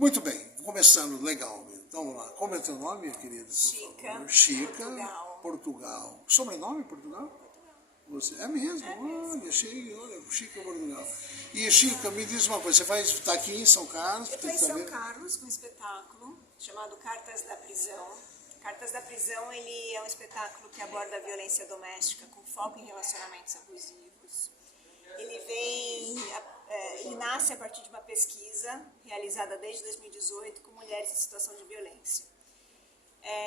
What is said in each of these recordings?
Muito bem, começando, legal. Então vamos lá. Como é teu nome, minha querida? Chica. Chica, Portugal. Sobrenome Portugal? Você, é mesmo? Olha, Chica Portugal. E Chica, me diz uma coisa, você está aqui em São Carlos? Eu estou em São Carlos com um espetáculo chamado Cartas da Prisão. Cartas da Prisão, ele é um espetáculo que aborda a violência doméstica com foco em relacionamentos abusivos. Ele nasce a partir de uma pesquisa realizada desde 2018 com mulheres em situação de violência.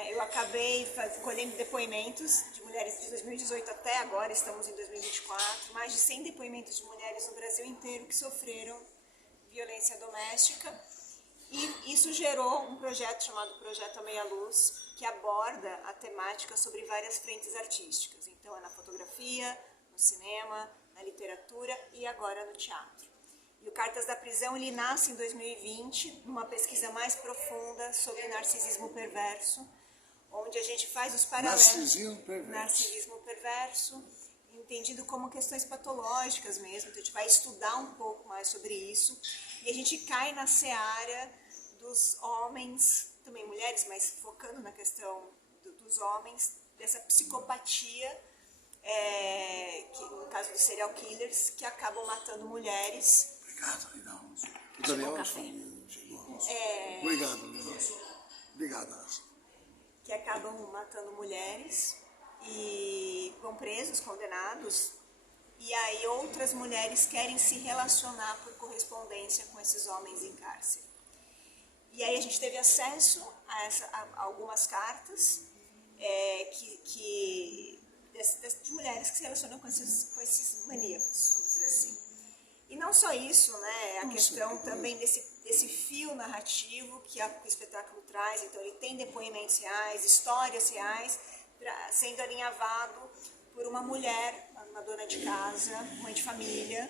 Eu acabei colhendo depoimentos de mulheres de 2018 até agora, estamos em 2024, mais de 100 depoimentos de mulheres no Brasil inteiro que sofreram violência doméstica. E isso gerou um projeto chamado Projeto A Meia Luz, que aborda a temática sobre várias frentes artísticas. Então é na fotografia, no cinema, na literatura e agora no teatro. E o Cartas da Prisão, ele nasce em 2020, numa pesquisa mais profunda sobre narcisismo perverso, onde a gente faz os paralelos... Narcisismo perverso, entendido como questões patológicas mesmo. Então a gente vai estudar um pouco mais sobre isso. E a gente cai na seara dos homens, também mulheres, mas focando na questão dos homens, dessa psicopatia, que, no caso dos serial killers, que acabam matando mulheres. Obrigado, o Daniel chegou. Obrigado. Que acabam matando mulheres e vão presos, condenados, e aí outras mulheres querem se relacionar por correspondência com esses homens em cárcere. E aí a gente teve acesso a algumas cartas de mulheres que se relacionam com esses maníacos, vamos dizer assim. E não só isso, né? A questão também desse fio narrativo que o espetáculo traz. Então ele tem depoimentos reais, histórias reais, sendo alinhavado por uma mulher, uma dona de casa, mãe de família,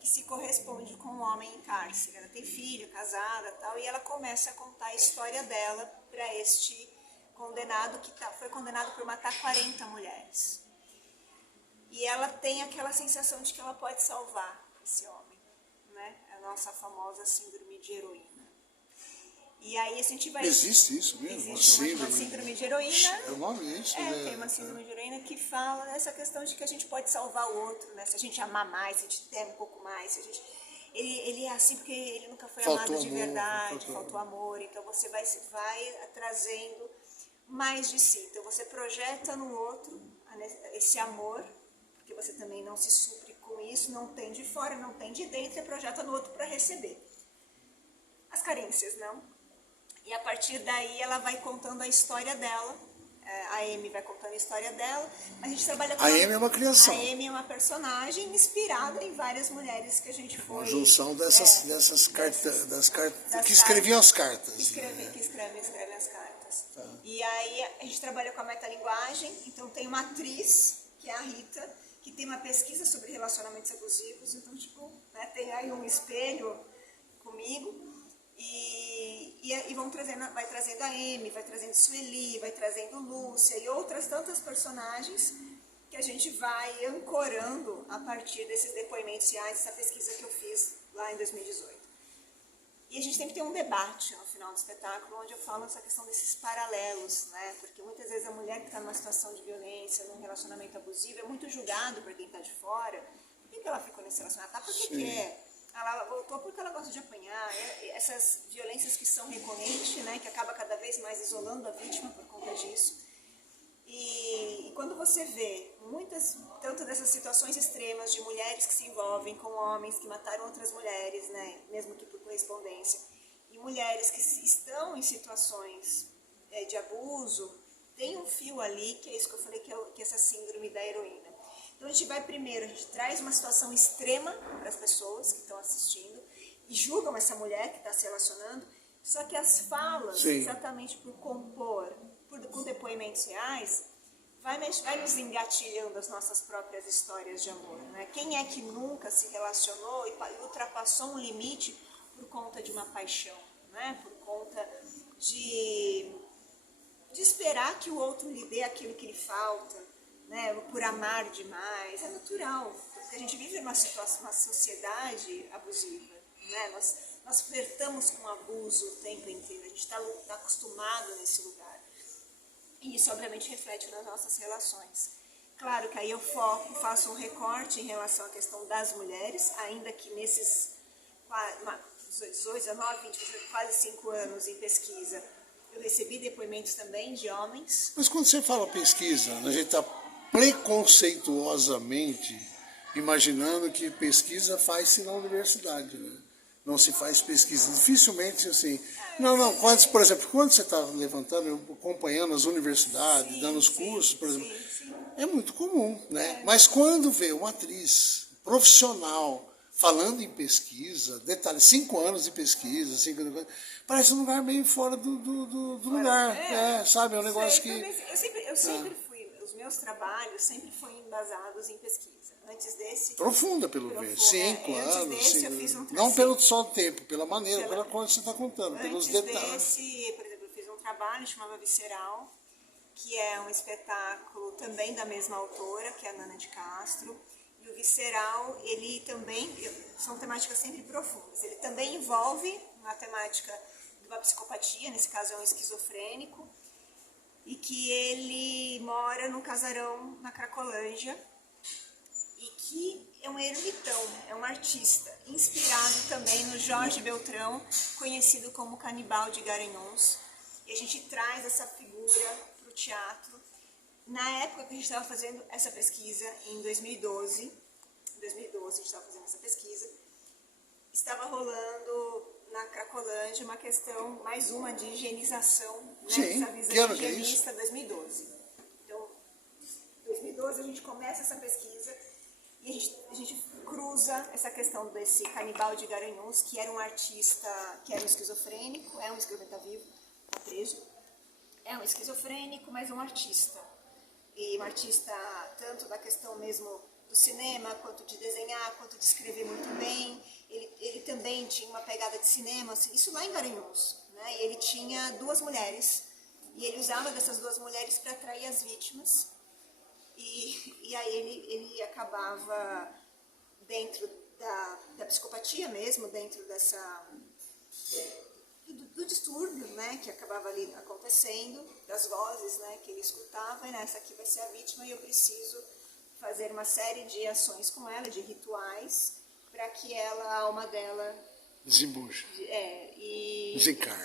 que se corresponde com um homem em cárcere. Ela tem filho, casada e tal, e ela começa a contar a história dela para este condenado que foi condenado por matar 40 mulheres. E ela tem aquela sensação de que ela pode salvar esse homem, né? A nossa famosa síndrome de heroína. E aí a gente vai... Existe isso mesmo? Existe uma síndrome de heroína. É o nome disso? Tem uma síndrome de heroína que fala dessa questão de que a gente pode salvar o outro, né? Se a gente amar mais, se a gente der um pouco mais, se a gente... Ele é assim porque ele nunca foi amado de verdade, faltou amor. Então você vai trazendo mais de si. Então você projeta no outro esse amor, porque você também não se supre com isso, não tem de fora, não tem de dentro, você projeta no outro para receber. As carências, não? E a partir daí ela vai contando a história dela, a Amy vai contando a história dela, mas a gente trabalha com... A Amy é uma criação. A Amy é uma personagem inspirada em várias mulheres que a gente foi... Uma junção dessas cartas, que escreviam as cartas. Que escrevem as cartas. Tá. E aí a gente trabalha com a metalinguagem, então tem uma atriz, que é a Rita, que tem uma pesquisa sobre relacionamentos abusivos, então né, tem aí um espelho comigo, e vai trazendo a Amy, vai trazendo Sueli, vai trazendo Lúcia e outras tantas personagens que a gente vai ancorando a partir desses depoimentos reais, dessa pesquisa que eu fiz lá em 2018. E a gente tem que ter um debate no final do espetáculo, onde eu falo essa questão desses paralelos, né? Porque muitas vezes a mulher que está numa situação de violência, num relacionamento abusivo, é muito julgado por quem está de fora. Por que ela ficou nesse relacionamento? Porque quer. Ela voltou porque ela gosta de apanhar. Essas violências que são recorrentes, né? Que acaba cada vez mais isolando a vítima por conta disso. E quando você vê tanto dessas situações extremas de mulheres que se envolvem com homens que mataram outras mulheres, né, mesmo que por correspondência, e mulheres que estão em situações de abuso, tem um fio ali, que é isso que eu falei, que é essa síndrome da heroína. Então a gente traz uma situação extrema para as pessoas que estão assistindo e julgam essa mulher que está se relacionando, só que as falas, exatamente por compor, com depoimentos reais, vai nos engatilhando as nossas próprias histórias de amor, né? Quem é que nunca se relacionou e ultrapassou um limite por conta de uma paixão, né? Por conta de esperar que o outro lhe dê aquilo que lhe falta, né? Por amar demais, é natural, porque a gente vive numa sociedade abusiva, né? Nós flertamos com abuso recluso o tempo inteiro, a gente está acostumado nesse lugar. E isso, obviamente, reflete nas nossas relações. Claro que aí eu faço um recorte em relação à questão das mulheres, ainda que nesses 18, 19, 20, quase 5 anos em pesquisa, eu recebi depoimentos também de homens. Mas quando você fala pesquisa, a gente está preconceituosamente imaginando que pesquisa faz-se na universidade, né? Não se faz pesquisa. Dificilmente assim. Não, por exemplo, quando você está levantando, acompanhando as universidades, dando os cursos, por exemplo, é muito comum, né? Mas quando vê uma atriz profissional falando em pesquisa, detalhe, 5 anos de pesquisa, 5 anos, parece um lugar meio fora do lugar, sabe? É um negócio que... Eu sempre fui, os meus trabalhos sempre foram embasados em pesquisa. Antes desse... Profunda, pelo menos. 5 anos. Antes desse, eu fiz um não pelo só tempo, pela maneira, pela coisa que você está contando, pelos detalhes. Antes desse, por exemplo, eu fiz um trabalho chamado Visceral, que é um espetáculo também da mesma autora, que é a Nana de Castro. E o Visceral, ele também, são temáticas sempre profundas. Ele também envolve uma temática de uma psicopatia, nesse caso é um esquizofrênico, e que ele mora num casarão na Cracolândia, e que é um ermitão, é um artista, inspirado também no Jorge Beltrão, conhecido como Canibal de Garanhuns. E a gente traz essa figura para o teatro. Na época que a gente estava fazendo essa pesquisa, em 2012, a gente estava fazendo essa pesquisa, estava rolando na Cracolândia uma questão, mais uma de higienização, né? Sim, Essa visão que ano que é higienista, isso? 2012. Então, em 2012 a gente começa essa pesquisa e a gente cruza essa questão desse Canibal de Garanhuns, que era um artista, que era um esquizofrênico, é um esquizofrênico, tá vivo, tá preso, é um esquizofrênico, mas um artista. E um artista tanto da questão mesmo do cinema, quanto de desenhar, quanto de escrever muito bem. Ele também tinha uma pegada de cinema, assim, isso lá em Garanhuns, né? E ele tinha 2 mulheres, e ele usava dessas 2 mulheres para atrair as vítimas. E aí ele acabava dentro da psicopatia mesmo, dentro dessa... Do distúrbio, né, que acabava ali acontecendo, das vozes, né, que ele escutava, e nessa aqui vai ser a vítima e eu preciso fazer uma série de ações com ela, de rituais, para que a alma dela desembucha,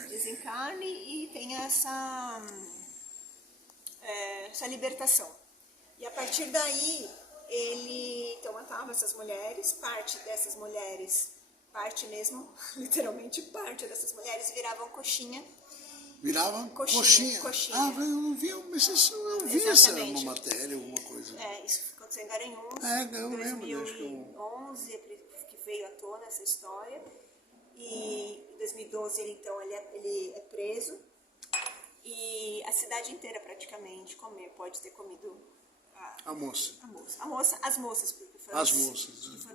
desencarne e tenha essa libertação. E a partir daí, ele então matava essas mulheres, parte dessas mulheres, parte mesmo, literalmente parte dessas mulheres viravam coxinha. Viravam coxinha? Ah, eu não vi, mas eu vi essa uma matéria, alguma coisa. Isso aconteceu em Garanhuns, eu lembro, em 2011, que veio à tona essa história. E em 2012 ele é preso. E a cidade inteira praticamente pode ter comido a moça. As moças, porque foram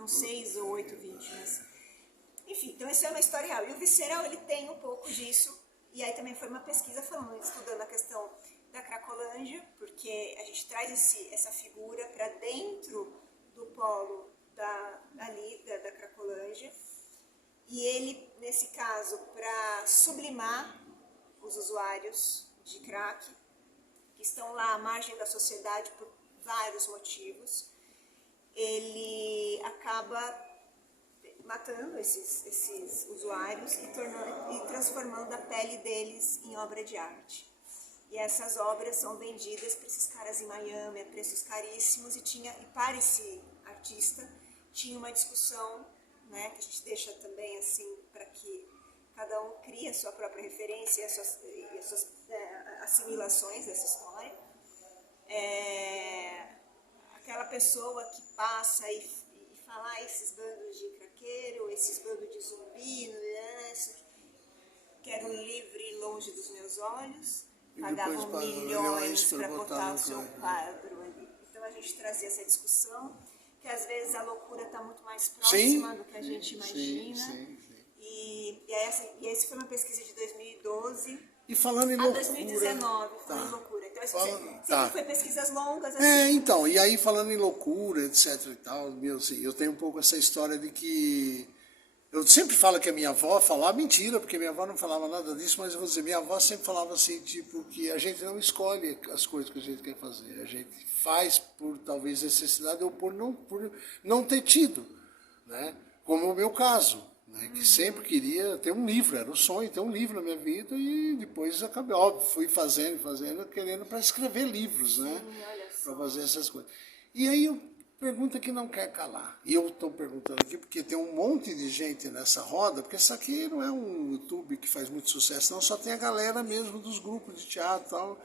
6 ou 8 vítimas. Enfim, então essa é uma história real. E o Visceral, ele tem um pouco disso. E aí também foi uma pesquisa estudando a questão da Cracolândia, porque a gente traz essa figura para dentro do polo da Cracolândia. E ele, nesse caso, para sublimar os usuários de crack, que estão lá à margem da sociedade por vários motivos, ele acaba matando esses usuários e transformando a pele deles em obra de arte. E essas obras são vendidas para esses caras em Miami a preços caríssimos, e para esse artista tinha uma discussão, né, que a gente deixa também assim para que cada um crie a sua própria referência e as suas assimilações dessa história. Aquela pessoa que passa e fala esses bandos de craqueiro, esses bandos de zumbi, quero livre longe dos meus olhos, pagavam milhões para botar o seu quadro ali. Então a gente trazia essa discussão, que às vezes a loucura está muito mais próxima do que a gente imagina. Sim. E essa foi uma pesquisa de 2012. E falando em loucura... 2019, falando em loucura. Então, sempre foi pesquisas longas, assim. Então, e aí falando em loucura, etc e tal, assim, eu tenho um pouco essa história de que Eu sempre falo que a minha avó falava, mentira, porque minha avó não falava nada disso, mas eu vou dizer, minha avó sempre falava assim, tipo, que a gente não escolhe as coisas que a gente quer fazer, a gente faz por talvez necessidade ou por não ter tido, né? Como o meu caso, né? Que sempre queria ter um livro, era o sonho ter um livro na minha vida e depois acabei, óbvio, fui fazendo, querendo para escrever livros, né? Para fazer essas coisas. E aí pergunta que não quer calar. E eu estou perguntando aqui porque tem um monte de gente nessa roda, porque isso aqui não é um YouTube que faz muito sucesso, não, só tem a galera mesmo dos grupos de teatro e tal.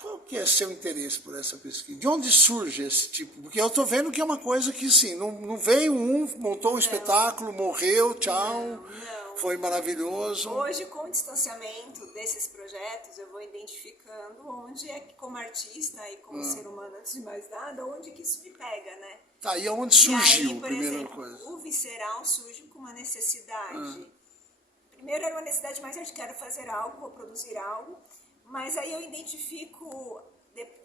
Qual que é seu interesse por essa pesquisa? De onde surge esse tipo? Porque eu estou vendo que é uma coisa que, sim, não veio montou um espetáculo, morreu, tchau, foi maravilhoso. Hoje, com o distanciamento desses projetos, eu vou identificando onde é que, como artista e como ser humano, antes de mais nada, onde que isso me pega, né? Tá, e onde surgiu e aí, a primeira exemplo, coisa? O visceral surge com uma necessidade. Primeiro era uma necessidade mais de quero fazer algo, vou produzir algo, mas aí eu identifico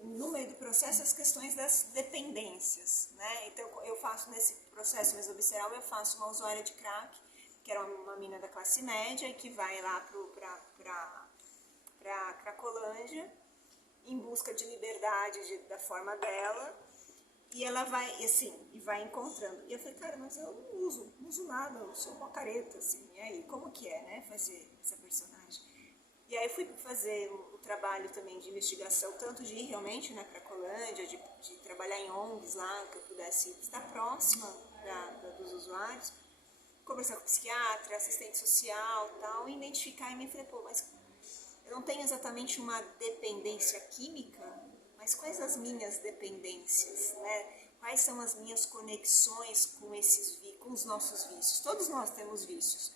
no meio do processo as questões das dependências, né? Então eu faço nesse processo mesmo visceral, eu faço uma usuária de crack, que era uma mina da classe média e que vai lá para Cracolândia em busca de liberdade da forma dela, e ela vai, assim, e vai encontrando. E eu falei, cara, mas eu não uso nada, eu sou uma careta, assim, e aí, como que é, né, fazer essa personagem? E aí fui fazer o trabalho também de investigação, tanto de ir realmente na Cracolândia, de trabalhar em ONGs lá, que eu pudesse estar próxima dos usuários, conversar com psiquiatra, assistente social e tal, e identificar e me falei, pô, mas eu não tenho exatamente uma dependência química, mas quais as minhas dependências, né? Quais são as minhas conexões com os nossos vícios? Todos nós temos vícios.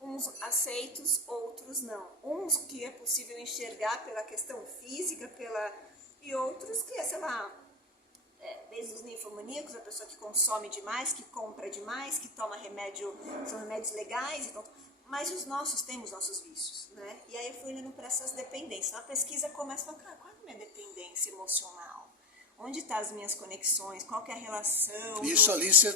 Uns aceitos, outros não. Uns que é possível enxergar pela questão física, e outros que é, sei lá, desde os ninfomaníacos, a pessoa que consome demais, que compra demais, que toma remédio, são remédios legais, então, mas temos nossos vícios, né? E aí eu fui olhando para essas dependências. Na pesquisa começa a falar, cara, qual é a minha dependência emocional? Onde estão as minhas conexões? Qual que é a relação? Isso ali você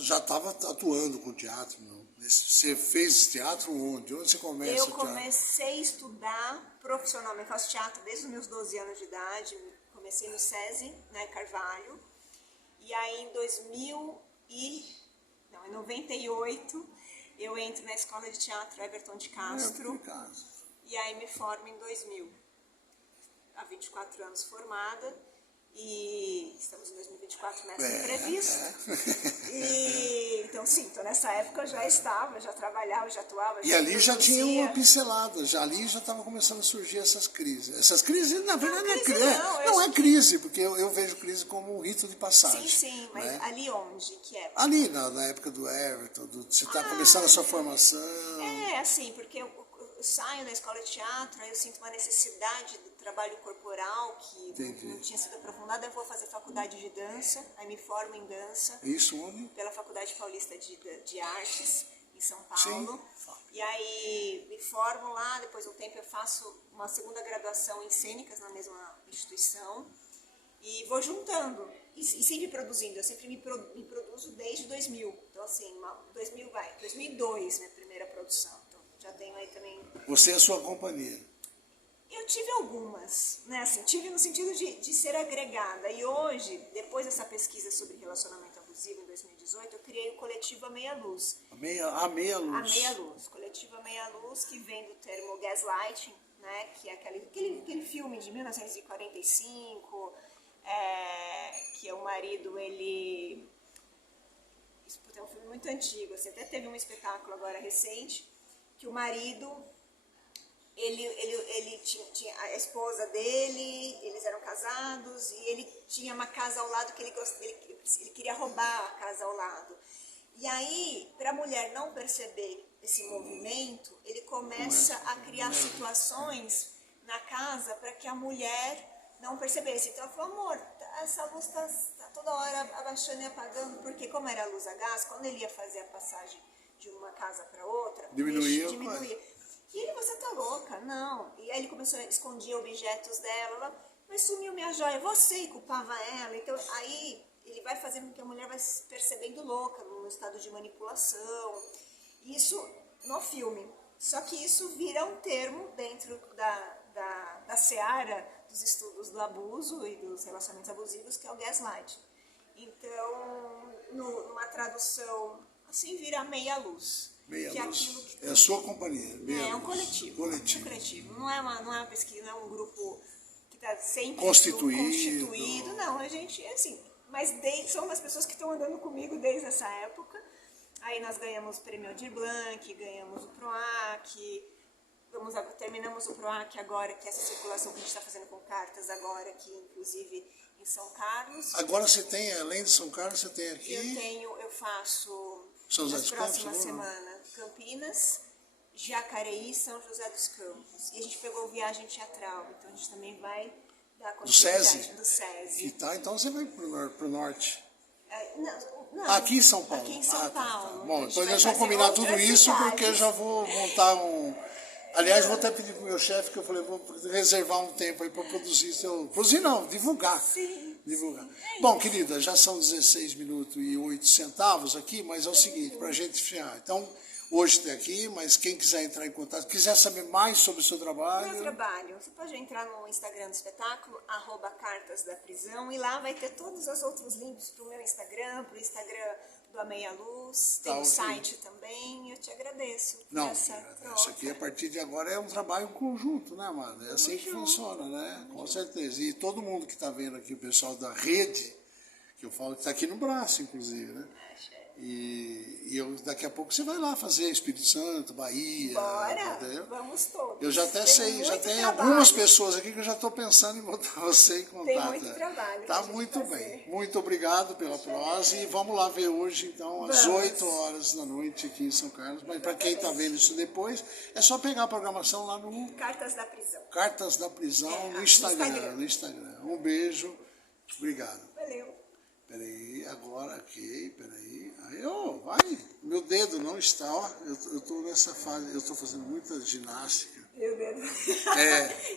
já estava atuando com teatro, não? Você fez teatro onde? Onde você começa o teatro? Eu comecei a estudar profissionalmente, faço teatro desde os meus 12 anos de idade, comecei no SESI, né, Carvalho, e aí em 98, eu entro na Escola de Teatro Everton de Castro, e aí me formo em 2000, há 24 anos formada, e estamos em 2024 nessa entrevista. Então, sim, então nessa época eu já trabalhava, já atuava. E ali já tinha uma pincelada, ali já estava começando a surgir essas crises. Essas crises, na verdade, não é crise, porque eu vejo crise como um rito de passagem. Sim, mas né? Ali onde? Que época? Ali, na época do Everton, você está começando a sua formação. Assim, porque eu saio da escola de teatro, aí eu sinto uma necessidade do trabalho corporal que não tinha sido aprofundada. Eu vou fazer faculdade de dança, aí me formo em dança. Isso onde? Pela Faculdade Paulista de Artes, em São Paulo. Sim. E aí me formo lá, depois de um tempo eu faço uma segunda graduação em cênicas na mesma instituição e vou juntando e sempre produzindo. Eu sempre me produzo desde 2000. Então assim, 2002 minha primeira produção. Então já tenho aí também... Você é a sua companhia? Eu tive algumas, né? Assim, tive no sentido de ser agregada. E hoje, depois dessa pesquisa sobre relacionamento abusivo em 2018, eu criei o coletivo A Meia Luz. A Meia Luz. A Meia Luz. Coletivo A Meia Luz, que vem do termo gaslighting, né? Que é aquele filme de 1945, que é o marido, ele... Isso é um filme muito antigo, assim, até teve um espetáculo agora recente, que o marido... Ele tinha a esposa dele, eles eram casados, e ele tinha uma casa ao lado que ele queria roubar a casa ao lado. E aí, para a mulher não perceber esse movimento, ele começa a criar situações na casa para que a mulher não percebesse. Então ela falou, amor, essa luz está toda hora abaixando e apagando, porque como era a luz a gás, quando ele ia fazer a passagem de uma casa para outra, diminuía. E ele, você tá louca? Não. E aí ele começou a esconder objetos dela, mas sumiu minha joia, você culpava ela. Então aí ele vai fazendo com que a mulher vai se percebendo louca no no estado de manipulação. Isso no filme. Só que isso vira um termo dentro da seara dos estudos do abuso e dos relacionamentos abusivos, que é o gaslighting. Então, numa tradução, assim, vira meia-luz. Meia que é luz. aquilo que É a sua companhia. é um coletivo. Coletivo. É um coletivo. Não é uma pesquisa, não é um grupo que está sempre Constituído. Não, a gente é assim. Mas são umas pessoas que estão andando comigo desde essa época. Aí nós ganhamos o Prêmio Aldir Blanc, ganhamos o PROAC, terminamos o PROAC agora, que é essa circulação que a gente está fazendo com cartas agora, aqui inclusive em São Carlos. Agora você tem, além de São Carlos, você tem aqui... Eu faço São José nas dos Campos, próximas semanas Campinas, Jacareí e São José dos Campos. E a gente pegou viagem teatral, então a gente também vai dar continuidade do SESI. Que tá, então você vai pro norte. Não, Aqui em São Paulo. Aqui em São Paulo. Tá. Bom, A gente depois vai nós vamos fazer combinar tudo outras isso, cidades. porque eu já vou montar um... Aliás, vou até pedir pro meu chefe, que eu falei, vou reservar um tempo aí para produzir seu... Produzir não, divulgar. Sim. Divulgar. Bom, querida, já são 16 minutos e 8 centavos aqui, mas é o seguinte, para a gente enfiar. Então, hoje tem aqui, mas quem quiser entrar em contato, quiser saber mais sobre o seu trabalho... Meu trabalho, você pode entrar no Instagram do espetáculo, @cartasdaprisão, e lá vai ter todos os outros links pro meu Instagram, pro Instagram do A Meia Luz, tem Tá, o ok. site também, eu te agradeço por Não, essa troca. isso aqui a partir de agora é um trabalho conjunto, né, amada? É assim que funciona, né? Com certeza. E todo mundo que está vendo aqui, o pessoal da rede, que eu falo que está aqui no braço, inclusive, né? E daqui a pouco você vai lá fazer Espírito Santo, Bahia. Bora, Entendeu? vamos todos. Eu já até Tem sei, já muito tem trabalho. algumas pessoas aqui que eu já estou pensando em botar você em contato. Tem muito trabalho Tá pra gente muito fazer. bem. Muito obrigado pela prosa. E vamos lá ver hoje, então, às Vamos. 8 horas da noite aqui em São Carlos. Mas para quem está vendo isso depois, é só pegar a programação lá no Cartas da Prisão. Cartas da Prisão no Instagram. Um beijo. Obrigado. Valeu. Peraí, agora, ok, peraí. Aí, vai. Meu dedo não está, ó. Eu tô nessa fase, eu tô fazendo muita ginástica. Meu Deus. É.